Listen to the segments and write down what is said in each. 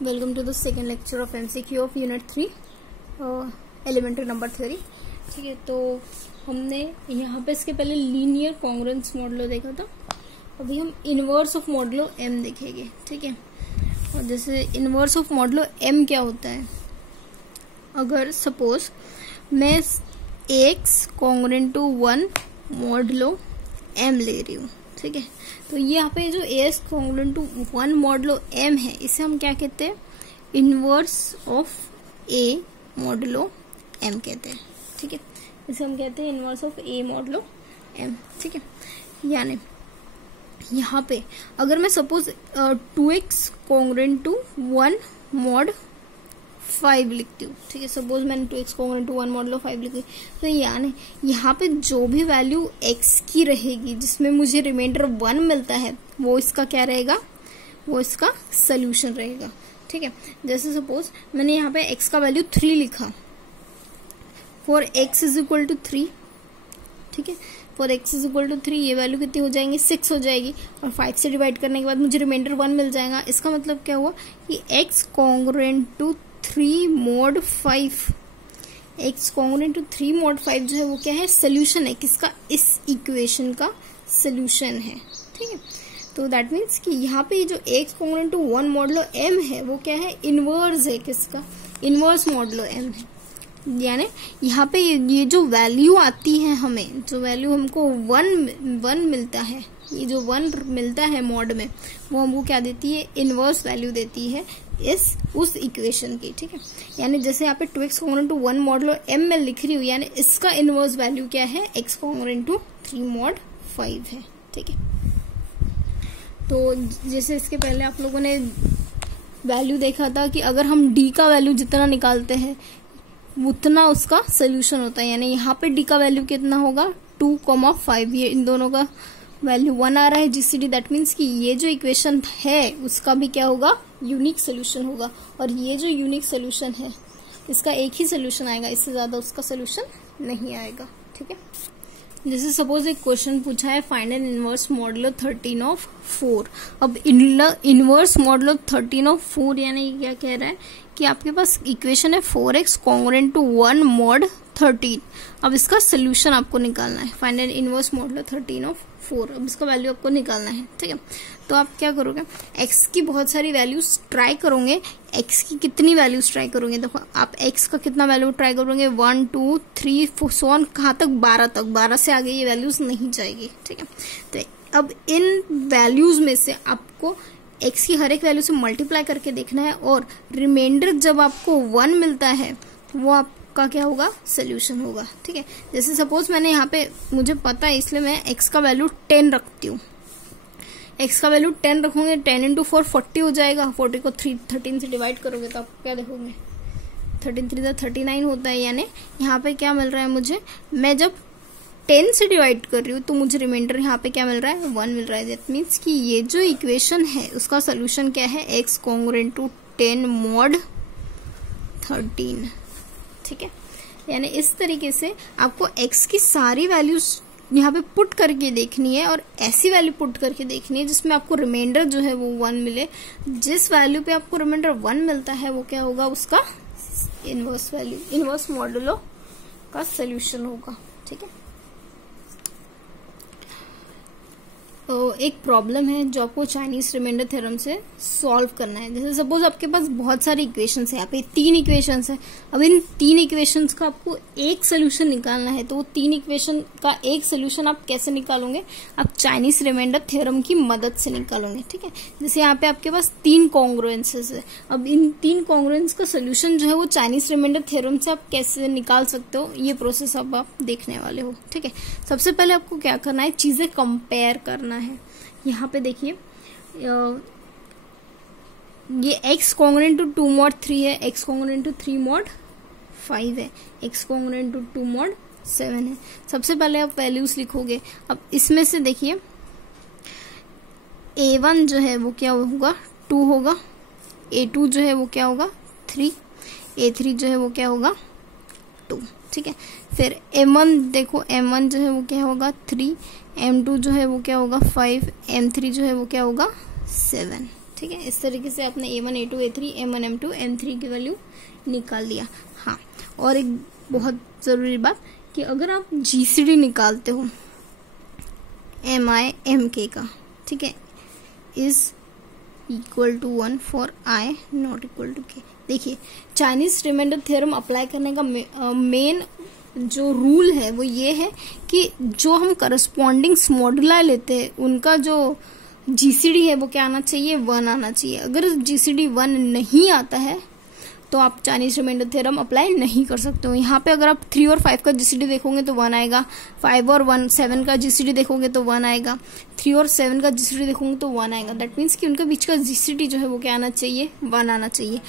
Welcome to the second lecture of MCQ of unit 3 elementary number theory. ठीक है, तो हमने यहाँ पे इसके पहले लीनियर कॉन्ग्रुएंस मॉडुलो देखा था। अभी हम इनवर्स ऑफ मॉडुलो एम देखेंगे। ठीक है, और जैसे इनवर्स ऑफ मॉडुलो एम क्या होता है, अगर सपोज मैं x congruent to 1 modulo M ले रही हूँ। ठीक है, तो यहाँ पे जो एस कॉन्ग्रुएंट टू 1 मॉडुलो एम है, इसे हम क्या कहते हैं, inverse of A modulo M कहते हैं। ठीक है, इसे हम कहते हैं inverse of A modulo M. ठीक है, यानी यहाँ पे अगर मैं suppose 2x congruent to 1 mod 5 लिखती हूँ। ठीक है, सपोज मैंने 2x कॉन्ग्रुएंट टू 1 मॉडुलो 5 लिखी, तो यानी यहाँ पे जो भी वैल्यू x की रहेगी जिसमें मुझे रिमाइंडर 1 मिलता है, वो इसका क्या रहेगा, वो इसका सोल्यूशन रहेगा। ठीक है, जैसे सपोज मैंने यहाँ पे x का वैल्यू 3 लिखा, for x is equal to 3। ठीक है, for x is equal to 3, ये वैल्यू कितनी हो जाएंगी, 6 हो जाएगी, और 5 से डिवाइड करने के बाद मुझे रिमाइंडर 1 मिल जाएगा। इसका मतलब क्या हुआ कि x congruent to 3 mod 5, x congruent to 3 mod 5 जो है वो क्या है, सोल्यूशन है किसका, इस इक्वेशन का सोल्यूशन है। ठीक है, तो दैट मीन्स कि यहाँ पे जो x congruent to 1 modulo m है वो क्या है, इनवर्स है किसका, इनवर्स मॉडुलो m है। यानी यहाँ पे ये जो वैल्यू आती है, हमें जो वैल्यू हमको 1 मिलता है, ये जो 1 मिलता है मॉड में, वो हमको क्या देती है, इनवर्स वैल्यू देती है उस इक्वेशन की। ठीक है, यानी जैसे यहाँ पे 2x congruent to 1 modulo m में लिख रही हूँ, यानी इसका इनवर्स वैल्यू क्या है, x कॉन्ग्रुएंट टू 3 mod 5 है। ठीक है, तो जैसे इसके पहले आप लोगों ने वैल्यू देखा था कि अगर हम d का वैल्यू जितना निकालते हैं उतना उसका सोल्यूशन होता है। यानी यहाँ पे d का वैल्यू कितना होगा, 2,5, ये इन दोनों का वैल्यू 1 आ रहा है जीसीडी। दैट मीन्स कि ये जो इक्वेशन है उसका भी क्या होगा, यूनिक सोल्यूशन होगा, और ये जो यूनिक सोल्यूशन है इसका एक ही सोल्यूशन आएगा, इससे ज्यादा उसका सोल्यूशन नहीं आएगा। ठीक है, जैसे सपोज एक क्वेश्चन पूछा है, find N inverse modulo 13 of 4। अब इनवर्स मॉडुलो 13 ऑफ 4 यानी क्या कह रहा है कि आपके पास इक्वेशन है 4x कॉन्ग्रुएंट टू 1 mod 13। अब इसका सोल्यूशन आपको निकालना है, find N inverse modulo 13 of 4। अब इसका वैल्यू आपको निकालना है। ठीक है, तो आप क्या करोगे, x की बहुत सारी वैल्यूज ट्राई करोगे। x की कितनी वैल्यूज ट्राई करोगे, देखो आप x का कितना वैल्यू ट्राई करोगे, 1 2 3 4 कहाँ तक, 12 तक, 12 से आगे ये वैल्यूज नहीं जाएगी। ठीक है, तो अब इन वैल्यूज में से आपको x की हर एक वैल्यू से मल्टीप्लाई करके देखना है, और रिमाइंडर जब आपको 1 मिलता है वो आपका क्या होगा, सोल्यूशन होगा। ठीक है, जैसे सपोज मैंने यहाँ पे, मुझे पता है इसलिए मैं x का वैल्यू 10 रखती हूँ। x का वैल्यू 10 रखोगे, 10 इंटू 4 40 हो जाएगा। 40 को 13 से डिवाइड करोगे तो आप क्या देखोगे, 13 3 39 होता है। यानी यहाँ पे क्या मिल रहा है मुझे, मैं जब 10 से डिवाइड कर रही हूँ तो मुझे रिमाइंडर यहाँ पे क्या मिल रहा है, 1 मिल रहा है। दैट मीन्स कि ये जो इक्वेशन है उसका सोल्यूशन क्या है, x कॉन्ग्रुएंट टू 10 mod 13। ठीक है, यानी इस तरीके से आपको x की सारी वैल्यूज यहाँ पे पुट करके देखनी है, और ऐसी वैल्यू पुट करके देखनी है जिसमें आपको रिमाइंडर जो है वो 1 मिले। जिस वैल्यू पे आपको रिमाइंडर 1 मिलता है वो क्या होगा, उसका इनवर्स वैल्यू, इनवर्स मॉडुलो का सोल्यूशन होगा। ठीक है, तो एक प्रॉब्लम है जो आपको चाइनीज रिमाइंडर थ्योरम से सॉल्व करना है। जैसे सपोज आपके पास बहुत सारी इक्वेशंस है, यहाँ पे 3 इक्वेशंस है। अब इन 3 इक्वेशंस का आपको एक सोल्यूशन निकालना है, तो वो 3 इक्वेशन का एक सोल्यूशन आप कैसे निकालोगे, आप चाइनीज रिमाइंडर थ्योरम की मदद से निकालोगे। ठीक है, जैसे यहाँ पे आपके पास 3 कॉन्ग्रुएंसेस है। अब इन 3 कॉन्ग्रुएंस का सोल्यूशन जो है वो चाइनीज रिमाइंडर थ्योरम से आप कैसे निकाल सकते हो, ये प्रोसेस अब आप देखने वाले हो। ठीक है, सबसे पहले आपको क्या करना है, चीजें कंपेयर करना है। यहाँ पे देखिए, ये x कॉन्ग्रुएंट टू 2 mod 3 है, x कॉन्ग्रुएंट टू 3 mod 5 है, x कॉन्ग्रुएंट टू 2 mod 7 है। सबसे पहले आप वैल्यूज लिखोगे। अब इसमें से देखिए a1 जो है वो क्या होगा, 2 होगा, a2 जो है वो क्या होगा, 3, a3 जो है वो क्या होगा, 2। ठीक है, फिर m1 देखो, m1 जो है वो क्या होगा, 3, m2 जो है वो क्या होगा, 5, m3 जो है वो क्या होगा, 7। ठीक है, इस तरीके से आपने A1 A2 A3 M1 M2 M3 की वैल्यू निकाल लिया। हाँ, और एक बहुत जरूरी बात कि अगर आप GCD निकालते हो MI MK का, ठीक है, is equal to 1 for I not equal to K। देखिए, चाइनीज रिमाइंडर थ्योरम अप्लाई करने का मेन जो रूल है वो ये है कि जो हम करस्पॉन्डिंग मॉडुला लेते हैं उनका जो GCD है वो क्या आना चाहिए, 1 आना चाहिए। अगर GCD 1 नहीं आता है तो आप चाइनीज रिमाइंडर थ्योरम अप्लाई नहीं कर सकते हो। यहाँ पे अगर आप 3 और 5 का GCD देखोगे तो 1 आएगा, 5 और 7 का GCD देखोगे तो 1 आएगा, 3 और 7 का GCD देखोगे तो 1 आएगा। दैट मीन्स कि उनके बीच का GCD जो है वो क्या आना चाहिए, 1 आना चाहिए।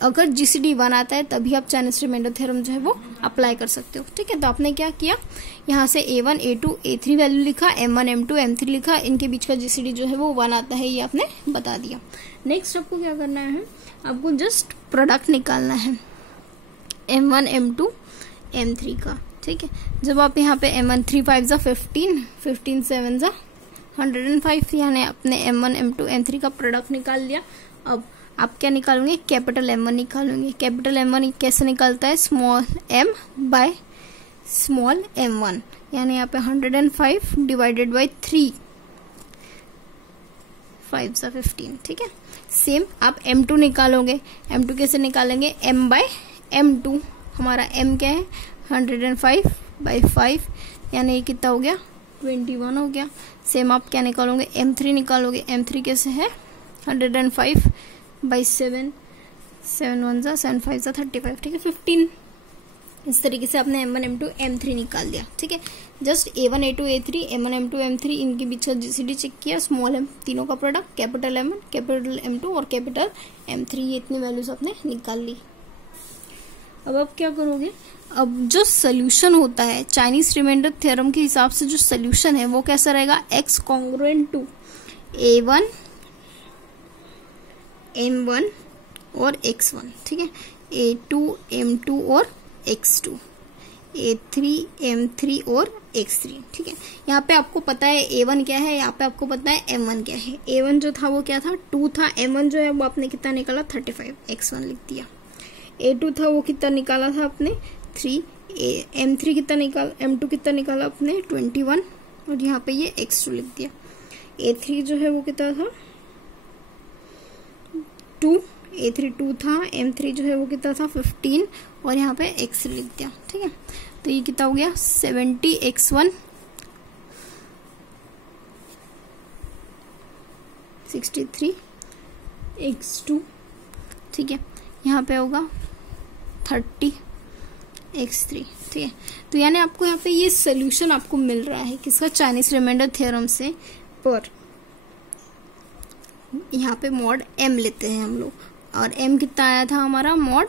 अगर GCD 1 आता है तभी आप चाइनीज रिमाइंडर थ्योरम जो है वो अप्लाई कर सकते हो। ठीक है, तो आपने क्या किया, यहाँ से A1 A2 A3 वैल्यू लिखा, M1 M2 M3 लिखा, इनके बीच का GCD जो है वो 1 आता है, ये आपने बता दिया। नेक्स्ट आपको क्या करना है, आपको जस्ट प्रोडक्ट निकालना है M1 M2 M3 का। ठीक है, जब आप यहाँ पे M1 3 5 जा 15 15 7 जा 105, यानी आपने M1 M2 M3 का प्रोडक्ट निकाल लिया। अब आप क्या निकालोगे, कैपिटल M1 निकालोगे। कैपिटल M1 कैसे निकलता है, small m by small m1, यानी यहाँ पे 105 डिवाइडेड बाय 3 5 सा 15। ठीक है, सेम आप M2 निकालोगे। M2 कैसे निकालेंगे, m बाय M2, हमारा m क्या है 105 बाय 5, यानी ये कितना हो गया 21 हो गया। सेम आप क्या निकालोगे, M3 निकालोगे। M3 कैसे है 105 बाई 7 7 1 जा 7 5 जा 35। ठीक है, 15। इस तरीके से आपने M1 M2 M3 निकाल दिया। ठीक है, just A1 A2 A3 M1 M2 M3 इनके बीच का GCD चेक किया, स्मॉल m तीनों का product, capital M1 capital M2 और कैपिटल M3, ये इतनी वैल्यूज आपने निकाल ली। अब आप क्या करोगे, अब जो सोल्यूशन होता है चाइनीज रिमाइंडर थ्योरम के हिसाब से जो सोल्यूशन है वो कैसा रहेगा, x congruent to A1 M1 और x1। ठीक है, A2 M2 और x2, A3 M3 और x3। ठीक है, यहाँ पे आपको पता है A1 क्या है, यहाँ पे आपको पता है M1 क्या है। A1 जो था वो क्या था 2 था, M1 जो है वो आपने कितना निकाला 35, x1 लिख दिया। A2 था वो कितना निकाला था आपने 3, M3 कितना निकाला, M2 कितना निकाला आपने 21, और यहाँ पे ये x2 लिख दिया। A3 जो है वो कितना था 2, A3 2 था, M3 जो है वो कितना था 15, और यहाँ पे x लिख दिया। ठीक है, तो ये कितना हो गया 70 x1 63 x2। ठीक है, यहाँ पे होगा 30 x3। ठीक है, तो यानी आपको यहाँ पे ये सोल्यूशन आपको मिल रहा है किसका, चाइनीज रिमाइंडर थ्योरम से। पर यहाँ पे मॉड m लेते हैं हम लोग, और m कितना आया था हमारा मॉड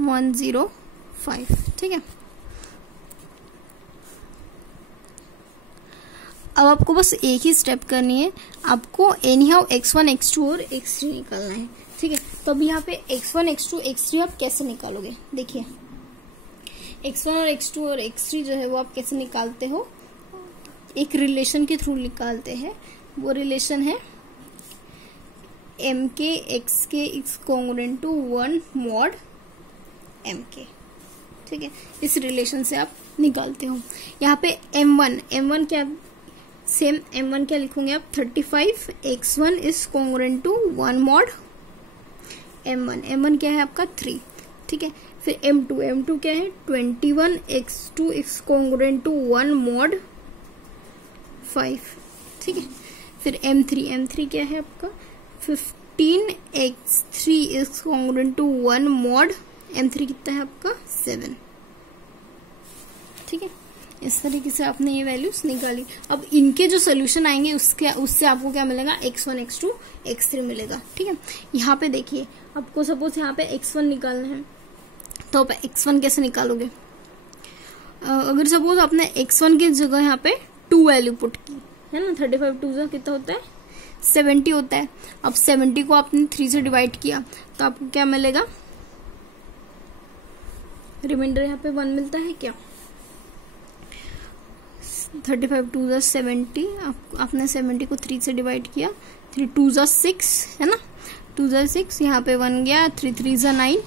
105। ठीक है, अब आपको बस एक ही स्टेप करनी है, आपको एनीहाउ x1 x2 और x3 निकालना है। ठीक है, तो अब यहाँ पे x1 x2 x3 आप कैसे निकालोगे, देखिए x1 और x2 और x3 जो है वो आप कैसे निकालते हो, एक रिलेशन के थ्रू निकालते हैं। वो रिलेशन है mk xk is congruent to 1 mod mk। ठीक है, इस रिलेशन से आप निकालते हो। यहाँ पे m1 क्या, सेम m1 क्या लिखोगे आप 35 x1 is congruent to 1 mod m1 क्या है आपका 3। ठीक है, फिर m2 क्या है 21 x2 is congruent to 1 mod 5। ठीक है, फिर m3 क्या है आपका 15 x3 is congruent to 1 mod m3 कितना है आपका 7। ठीक है, इस तरीके से आपने ये वैल्यूज निकाली। अब इनके जो सोल्यूशन आएंगे उससे आपको क्या मिलेगा, x1 x2 x3 मिलेगा। ठीक है, यहाँ पे देखिए आपको सपोज यहाँ पे x1 निकालना है, तो आप x1 कैसे निकालोगे, अगर सपोज आपने x1 की जगह यहाँ पे 2 वैल्यू पुट की है ना, 35 2 कितना होता है 70 होता है। अब 70 को आपने 3 से डिवाइड किया तो आपको क्या मिलेगा, रिमाइंडर यहाँ पे 1 मिलता है क्या, 35 2 70, आपने 70 को 3 से डिवाइड किया 3 2 ज़ा 6 है ना, 2 ज़ा 6, यहाँ पे 1 गया, 3 3 ज़ा 9,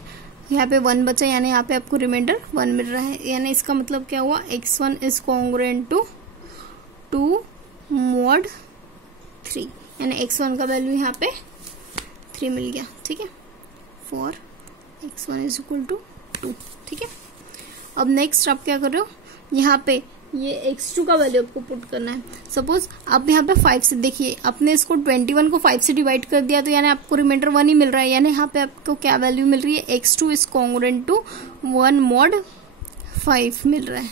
यहाँ पे 1 बचा, यानी यहाँ पे आपको रिमाइंडर 1 मिल रहा है। यानी इसका मतलब क्या हुआ, x1 is congruent to 2 mod 3, यानी x1 का वैल्यू यहाँ पे 3 मिल गया। ठीक है, for x1 is equal to 2। ठीक है, अब नेक्स्ट आप क्या कर रहे हो, यहाँ पे ये x2 का वैल्यू आपको पुट करना है। सपोज आप यहाँ पे 5 से, देखिए आपने इसको 21 को 5 से डिवाइड कर दिया, तो यानी आपको रिमाइंडर 1 ही मिल रहा है, यानी यहाँ पे आपको क्या वैल्यू मिल रही है, x2 is congruent to 1 mod 5 मिल रहा है।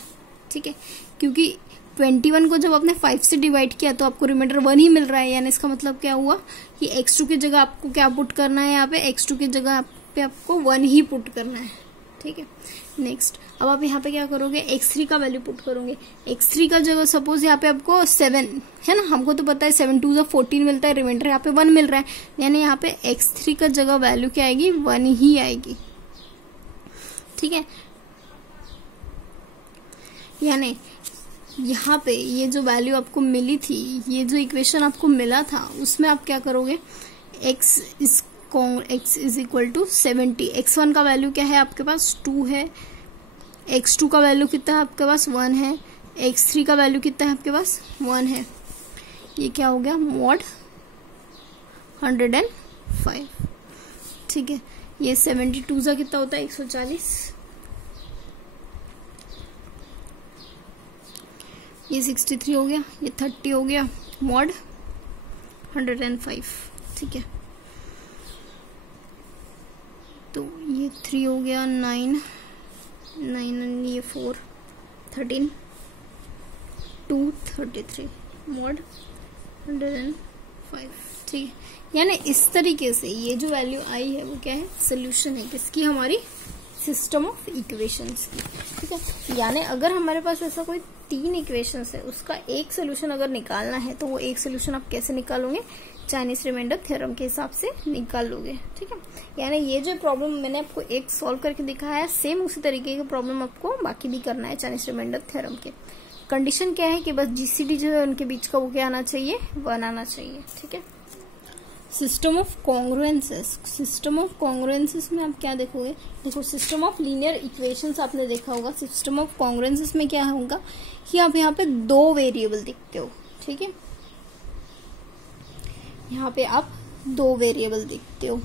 ठीक है, क्योंकि 21 को जब आपने 5 से डिवाइड किया तो आपको रिमाइंडर 1 ही मिल रहा है, यानी इसका मतलब क्या हुआ कि x2 की जगह आपको क्या पुट करना है, यहाँ पे x2 की जगह पे आपको 1 ही पुट करना है। ठीक है, नेक्स्ट अब आप यहाँ पे क्या करोगे, x3 का वैल्यू पुट करोगे। x3 का जगह सपोज यहाँ पे आपको 7 है ना, हमको तो पता है 7 2 14 मिलता है, रिमाइंडर यहाँ पे 1 मिल रहा है, यानी यहाँ पे x3 का जगह वैल्यू क्या आएगी, 1 ही आएगी। ठीक है, यानी यहाँ पे ये जो वैल्यू आपको मिली थी, ये जो इक्वेशन आपको मिला था, उसमें आप क्या करोगे, x is equal to 70, x1 का वैल्यू क्या है आपके पास 2 है, x2 का वैल्यू कितना है आपके पास 1 है, x3 का वैल्यू कितना है आपके पास 1 है, ये क्या हो गया mod 105। ठीक है, ये 72 सा कितना होता है 140, ये 63 हो गया, ये 30 हो गया, mod 105। ठीक है, तो ये 3 हो गया, 9 ये 4 13 2 33 mod 105। ठीक है, यानी इस तरीके से ये जो वैल्यू आई है वो क्या है, सोल्यूशन है किसकी, हमारी सिस्टम ऑफ इक्वेशंस की। ठीक है, यानी अगर हमारे पास ऐसा कोई 3 इक्वेशंस है, उसका एक सोल्यूशन अगर निकालना है तो वो एक सोल्यूशन आप कैसे निकालोगे, चाइनीज रिमाइंडर थ्योरम के हिसाब से निकाल लोगे। ठीक है, यानी ये जो प्रॉब्लम मैंने आपको एक सॉल्व करके दिखाया है, सेम उसी तरीके का प्रॉब्लम आपको बाकी भी करना है चाइनीज रिमाइंडर थ्योरम के। कंडीशन क्या है कि बस जीसीडी जो है उनके बीच का वो क्या आना चाहिए, 1 आना चाहिए। ठीक है, सिस्टम ऑफ कॉन्ग्रुएंसेस, सिस्टम ऑफ कॉन्ग्रुएंसेस में आप क्या देखोगे, देखो सिस्टम ऑफ लीनियर इक्वेशंस आपने देखा होगा, सिस्टम ऑफ कॉन्ग्रुएंसेस में क्या होगा कि आप यहाँ पे 2 वेरिएबल देखते हो। ठीक है, यहाँ पे आप 2 वेरिएबल देखते हो,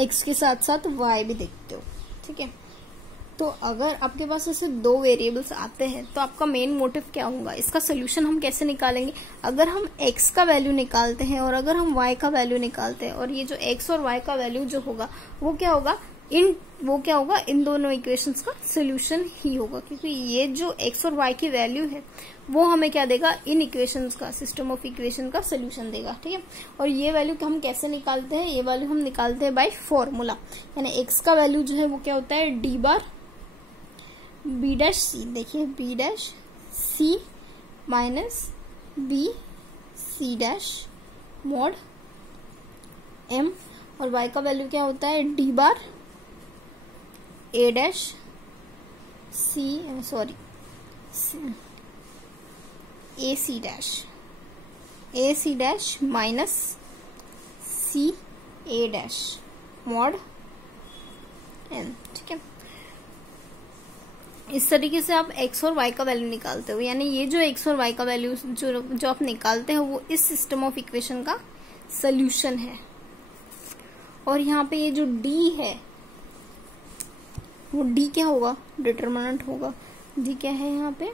x के साथ साथ y भी देखते हो। ठीक है, तो अगर आपके पास ऐसे 2 वेरिएबल्स आते हैं तो आपका मेन मोटिव क्या होगा, इसका सोल्यूशन हम कैसे निकालेंगे। अगर हम x का वैल्यू निकालते हैं और अगर हम y का वैल्यू निकालते हैं, और ये जो x और y का वैल्यू जो होगा वो क्या होगा, इन दोनों इक्वेशंस का सोल्यूशन ही होगा, क्योंकि ये जो x और y की वैल्यू है वो हमें क्या देगा, इन इक्वेशंस का, सिस्टम ऑफ इक्वेशन का सोल्यूशन देगा। ठीक है, और ये वैल्यू हम कैसे निकालते हैं, ये वैल्यू हम निकालते हैं बाय फॉर्मूला, यानी x का वैल्यू जो है वो क्या होता है, d bar b dash c, देखिए b dash c minus b c dash mod m, और y का वैल्यू क्या होता है, d bar a dash c, sorry A C dash minus C A dash mod N. ठीक है, इस तरीके से आप x और y का वैल्यू निकालते हो, यानी ये जो x और y का वैल्यू जो आप निकालते हो वो इस सिस्टम ऑफ इक्वेशन का सोल्यूशन है। और यहाँ पे ये जो d है वो d क्या होगा, डिटरमिनेंट होगा। d क्या है यहाँ पे,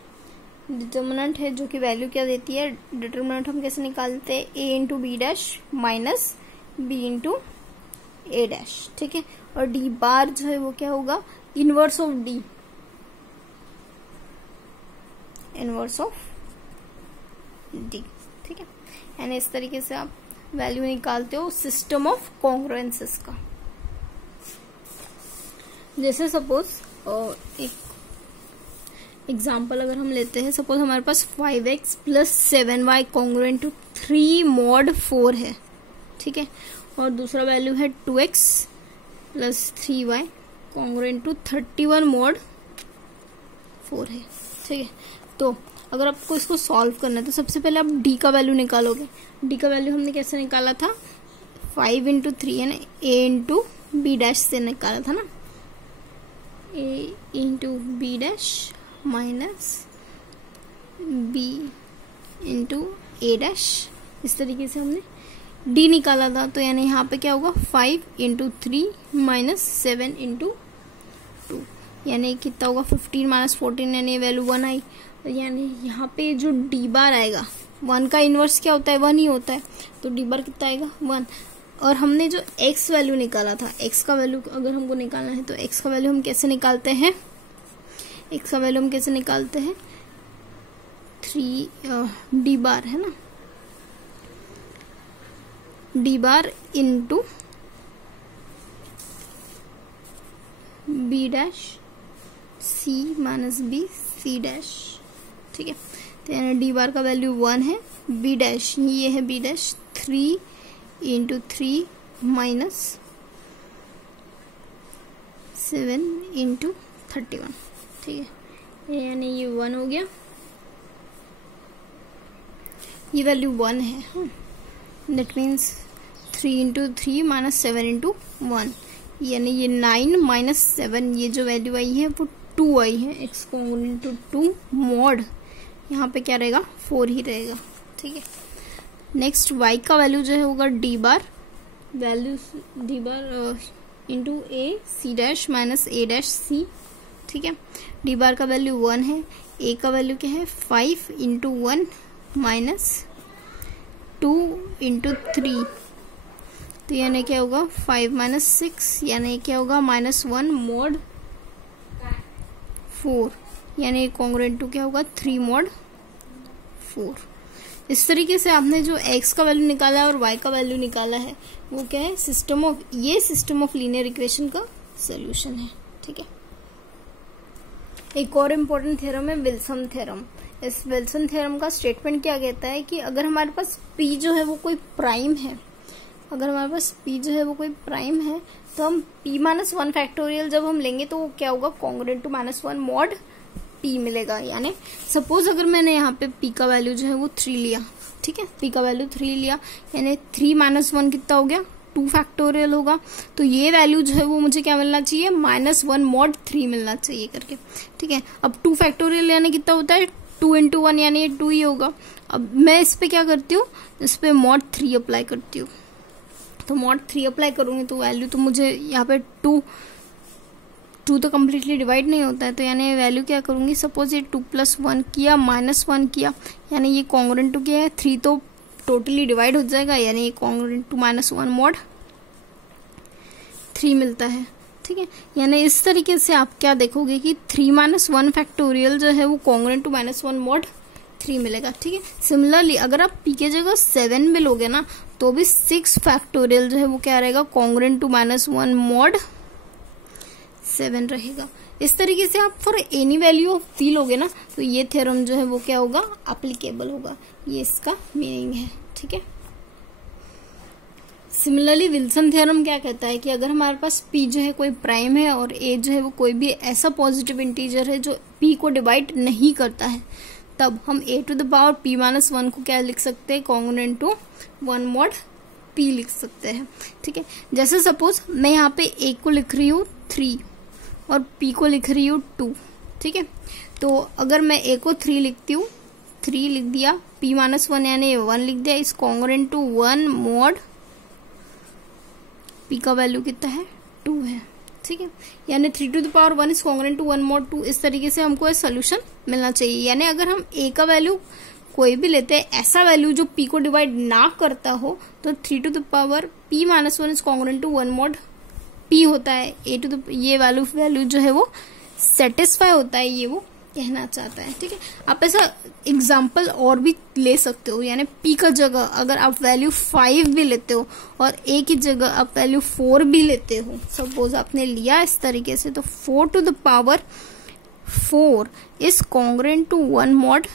डिटरमिनेंट है, जो कि वैल्यू क्या देती है, डिटरमिनेंट हम कैसे निकालते हैं, a into B dash minus B into A dash. ठीक है, और d बार जो है वो क्या होगा, inverse of d, inverse of d। ठीक है, यानी इस तरीके से आप वैल्यू निकालते हो सिस्टम ऑफ कॉन्ग्रुएंसेस का। जैसे सपोज एक एग्जाम्पल अगर हम लेते हैं, सपोज हमारे पास 5x plus 7y congruent to 3 mod 4 है। ठीक है, और दूसरा वैल्यू है 2x plus 3y congruent to 31 mod 4 है। ठीक है, तो अगर आपको इसको सॉल्व करना है तो सबसे पहले आप डी का वैल्यू निकालोगे। डी का वैल्यू हमने कैसे निकाला था, 5 × 3 है ना, a × b' से निकाला था ना, a × b' minus b × a', इस तरीके से हमने d निकाला था। तो यानी यहाँ पे क्या होगा, 5 × 3 माइनस 7 × 2, यानी कितना होगा, 15 माइनस 14, यानी वैल्यू 1 आई। यानी यहाँ पे जो डी बार आएगा, 1 का इन्वर्स क्या होता है, 1 ही होता है, तो डी बार कितना आएगा, 1। और हमने जो x वैल्यू निकाला था, x का वैल्यू अगर हमको निकालना है तो x का वैल्यू हम कैसे निकालते हैं, x का वैल्यू हम कैसे निकालते हैं, 3 डी बार है ना, D bar into b' c minus b c', ठीक है। तो यानी डी बार का वैल्यू 1 है, b' ये है b', 3 × 3 माइनस 7 × 31, ठीक है। यानी ये 1 हो गया, ये वैल्यू 1 है, दैट मीन्स 3 × 3 माइनस 7 × 1, यानी ये 9 माइनस 7, ये जो वैल्यू आई है वो 2 आई है। x कॉन्ग्रुएंट टू 2 मॉड यहाँ पे क्या रहेगा, 4 ही रहेगा, ठीक है। नेक्स्ट y का वैल्यू जो है होगा D bar value, D bar into a c' minus a' c, ठीक है। डी बार का वैल्यू 1 है, a का वैल्यू क्या है, 5 × 1 माइनस 2 × 3, तो यानी क्या होगा, 5 माइनस 6, यानी क्या होगा, -1 मॉड 4, यानी कॉन्ग्रुएंट टू क्या होगा, 3 मॉड 4। इस तरीके से आपने जो x का वैल्यू निकाला है और y का वैल्यू निकाला है वो क्या है, ये सिस्टम ऑफ लीनियर इक्वेशन का सोल्यूशन है, ठीक है। एक और इम्पोर्टेंट थ्योरम है विल्सन थ्योरम। इस विल्सन थ्योरम का स्टेटमेंट क्या कहता है कि अगर हमारे पास p जो है वो कोई प्राइम है, अगर हमारे पास p जो है वो कोई प्राइम है तो हम p-1 फैक्टोरियल जब हम लेंगे तो वो क्या होगा, कॉन्ग्रुएंट टू -1 मॉड p मिलेगा। यानी सपोज अगर मैंने यहाँ पे p का वैल्यू जो है वो 3 लिया, ठीक है, p का वैल्यू 3 लिया, यानी 3 - 1 कितना हो गया, 2 फैक्टोरियल होगा। तो ये वैल्यू जो है वो मुझे क्या मिलना चाहिए, -1 मॉड 3 मिलना चाहिए करके, ठीक है। अब 2 फैक्टोरियल यानी कितना होता है, 2 × 1 यानी ये 2 ही होगा। अब मैं इस पे क्या करती हूँ, इस पे मॉड 3 अप्लाई करती हूँ, तो मॉड 3 अप्लाई करूंगी तो वैल्यू तो मुझे यहाँ पे 2 तो कम्प्लीटली डिवाइड नहीं होता है, तो यानी वैल्यू क्या करूंगी, सपोज ये 2 + 1 किया -1 किया, यानी ये कॉन्ग्रुएंट टू क्या है, 3 तो टोटली डिवाइड हो जाएगा, यानी ये कॉन्ग्रुएंट टू -1 मॉड 3 मिलता है, ठीक है। यानी इस तरीके से आप क्या देखोगे कि 3 - 1 फैक्टोरियल जो है वो कॉन्ग्रुएंट टू -1 मॉड 3 मिलेगा, ठीक है। सिमिलरली अगर आप p के जगह 7 में लोगे ना तो भी 6 फैक्टोरियल जो है वो क्या रहेगा, कॉन्ग्रुएंट टू -1 मॉड 7 रहेगा। इस तरीके से आप for any value of p लोगे ना तो ये थ्योरम जो है वो क्या होगा, एप्लीकेबल होगा, ये इसका मीनिंग है, ठीक है। सिमिलरली विल्सन थ्योरम क्या कहता है कि अगर हमारे पास p जो है कोई प्राइम है और a जो है वो कोई भी ऐसा पॉजिटिव इंटीजर है जो p को डिवाइड नहीं करता है, तब हम a to the power p-1 को क्या लिख सकते हैं, कॉन्ग्रुएंट टू 1 मॉड p लिख सकते हैं, ठीक है। जैसे सपोज मैं यहाँ पे a को लिख रही हूँ 3 और p को लिख रही हूँ 2, ठीक है। तो अगर मैं a को 3 लिखती हूँ, 3 लिख दिया, p-1 यानी 1 लिख दिया, इस कॉन्ग्रुएंट टू 1 मॉड p का वैल्यू कितना है, 2 है, ठीक है। यानी 3 to the power 1 is congruent to 1 mod 2। इस तरीके से हमको सोल्यूशन मिलना चाहिए। यानी अगर हम a का वैल्यू कोई भी लेते हैं, ऐसा वैल्यू जो p को डिवाइड ना करता हो, तो 3 to the power p-1 is congruent to 1 mod p होता है। a टू द ये वैल्यू जो है वो सेटिस्फाई होता है, ये वो कहना चाहता है, ठीक है। आप ऐसा एग्जाम्पल और भी ले सकते हो, यानी p का जगह अगर आप वैल्यू 5 भी लेते हो और a की जगह आप वैल्यू 4 भी लेते हो, सपोज आपने लिया इस तरीके से, तो 4 to the power 4 is congruent to 1 mod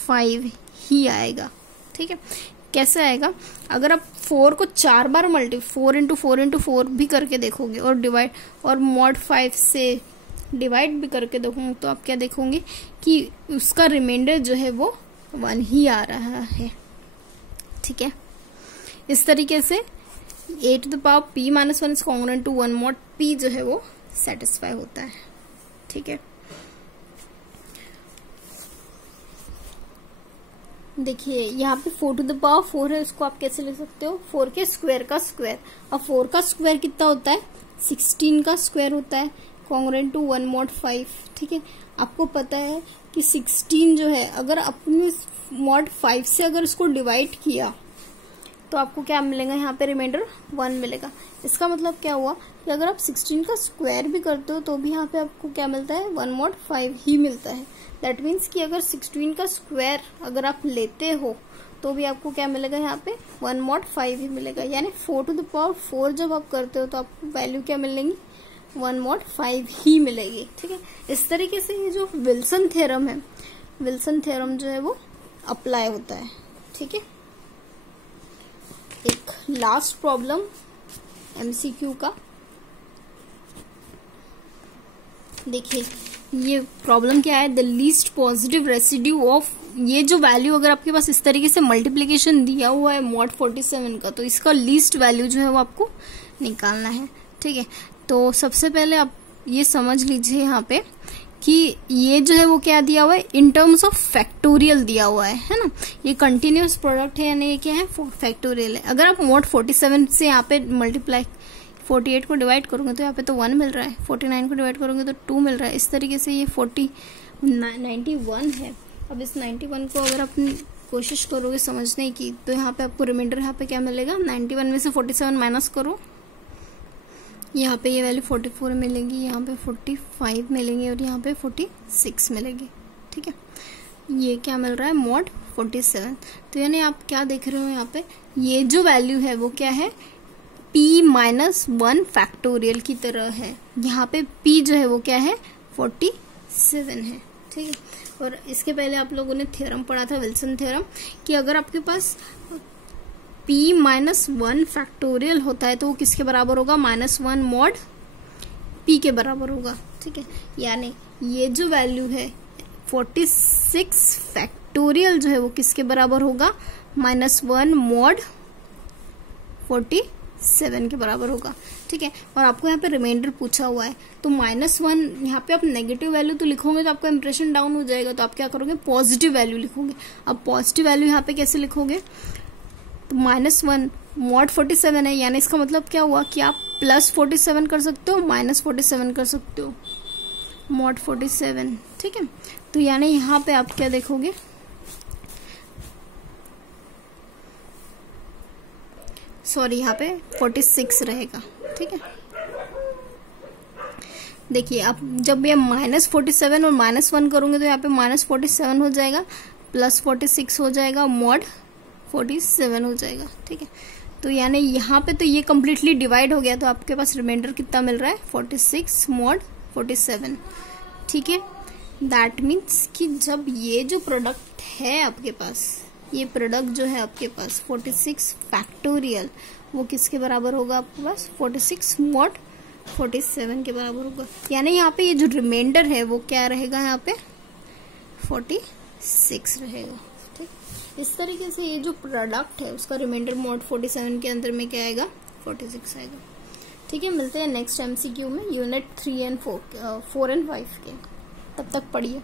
5 ही आएगा, ठीक है। कैसे आएगा, अगर आप 4 को 4 बार 4 × 4 × 4 भी करके देखोगे और डिवाइड और मॉड 5 से डिवाइड भी करके देखूंगा तो आप क्या देखोगे कि उसका रिमाइंडर जो है वो 1 ही आ रहा है। ठीक है, इस तरीके से a to the power p minus 1 is congruent to 1 mod p जो है वो सेटिस्फाई होता है। ठीक है, देखिए यहाँ पे 4 to the power 4 है, उसको आप कैसे लिख सकते हो, 4 के स्क्वायर का स्क्वायर। अब 4 का स्क्वायर कितना होता है, 16 का स्क्वायर होता है, कॉन्ग्रुएंट टू 1 mod 5। ठीक है, आपको पता है कि 16 जो है अगर अपने mod 5 से अगर इसको डिवाइड किया तो आपको क्या मिलेगा, यहाँ पे रिमाइंडर 1 मिलेगा। इसका मतलब क्या हुआ कि अगर आप 16 का स्क्वायर भी करते हो तो भी यहाँ पे आपको क्या मिलता है, 1 mod 5 ही मिलता है। दैट मीन्स कि अगर 16 का स्क्वायर अगर आप लेते हो तो भी आपको क्या मिलेगा, यहाँ पे 1 mod 5 ही मिलेगा। यानी 4 to the power 4 जब आप करते हो तो आपको वैल्यू क्या मिलेगी, 1 mod 5 ही मिलेगी। ठीक है, इस तरीके से ये जो विल्सन थ्योरम है, विल्सन थ्योरम जो है वो अप्लाई होता है। ठीक है, एक लास्ट प्रॉब्लम एमसीक्यू का देखिए, ये प्रॉब्लम क्या है, the least positive residue of, ये जो वैल्यू अगर आपके पास इस तरीके से मल्टीप्लिकेशन दिया हुआ है mod 47 का, तो इसका लीस्ट वैल्यू जो है वो आपको निकालना है। ठीक है, तो सबसे पहले आप ये समझ लीजिए यहाँ पे कि ये जो है वो क्या दिया हुआ है, इन टर्म्स ऑफ फैक्टोरियल दिया हुआ है ना। ये कंटिन्यूअस प्रोडक्ट है यानी ये क्या है, फैक्टोरियल है। अगर आप mod 47 से यहाँ पे मल्टीप्लाई 48 को डिवाइड करोगे तो यहाँ पे तो 1 मिल रहा है, 49 को डिवाइड करोगे तो 2 मिल रहा है। इस तरीके से ये 91 है। अब इस 91 को अगर आप कोशिश करोगे समझने की तो यहाँ पे आपको रिमाइंडर यहाँ पे क्या मिलेगा, 91 में से 47 माइनस करो, यहाँ पे ये वैल्यू 44 मिलेगी, यहाँ पे 45 मिलेंगी और यहाँ पे 46 मिलेगी। ठीक है, ये क्या मिल रहा है, mod 47। तो यानी आप क्या देख रहे हो यहाँ पे, ये जो वैल्यू है वो क्या है, p-1 फैक्टोरियल की तरह है। यहाँ पे p जो है वो क्या है, 47 है। ठीक है, और इसके पहले आप लोगों ने थ्योरम पढ़ा था, विल्सन थ्योरम, कि अगर आपके पास p-1 फैक्टोरियल होता है तो वो किसके बराबर होगा, -1 mod p के बराबर होगा। ठीक है, यानी ये जो वैल्यू है 46 फैक्टोरियल जो है वो किसके बराबर होगा, -1 mod 47 के बराबर होगा। ठीक है, और आपको यहाँ पे रिमाइंडर पूछा हुआ है तो -1 यहाँ पे आप नेगेटिव वैल्यू तो लिखोगे तो आपका इंप्रेशन डाउन हो जाएगा, तो आप क्या करोगे, पॉजिटिव वैल्यू लिखोगे। अब पॉजिटिव वैल्यू यहाँ पे कैसे लिखोगे, तो -1 mod 47 है, यानी इसका मतलब क्या हुआ कि आप +47 कर सकते हो, -47 कर सकते हो, mod 47। ठीक है, तो यानी यहाँ पे आप क्या देखोगे, सॉरी यहाँ पे 46 रहेगा। ठीक है, देखिए आप जब ये -47 और -1 करोगे तो यहाँ पे -47 हो जाएगा, +46 हो जाएगा, mod 47 हो जाएगा। ठीक है, तो यानी यहाँ पे तो ये कम्प्लीटली डिवाइड हो गया, तो आपके पास रिमाइंडर कितना मिल रहा है, 46 mod 47। ठीक है, दैट मीन्स कि जब ये जो प्रोडक्ट है आपके पास, ये प्रोडक्ट जो है आपके पास 46 फैक्टोरियल, वो किसके बराबर होगा आपके पास, 46 mod 47 के बराबर होगा। यानी यहाँ पे ये जो रिमाइंडर है वो क्या रहेगा, यहाँ पे 46 रहेगा। ठीक, इस तरीके से ये जो प्रोडक्ट है उसका रिमाइंडर mod 47 के अंदर में क्या आएगा, 46 आएगा। ठीक है, मिलते हैं नेक्स्ट एमसीक्यू में यूनिट 3 और 4 और 5 के। तब तक पढ़िए।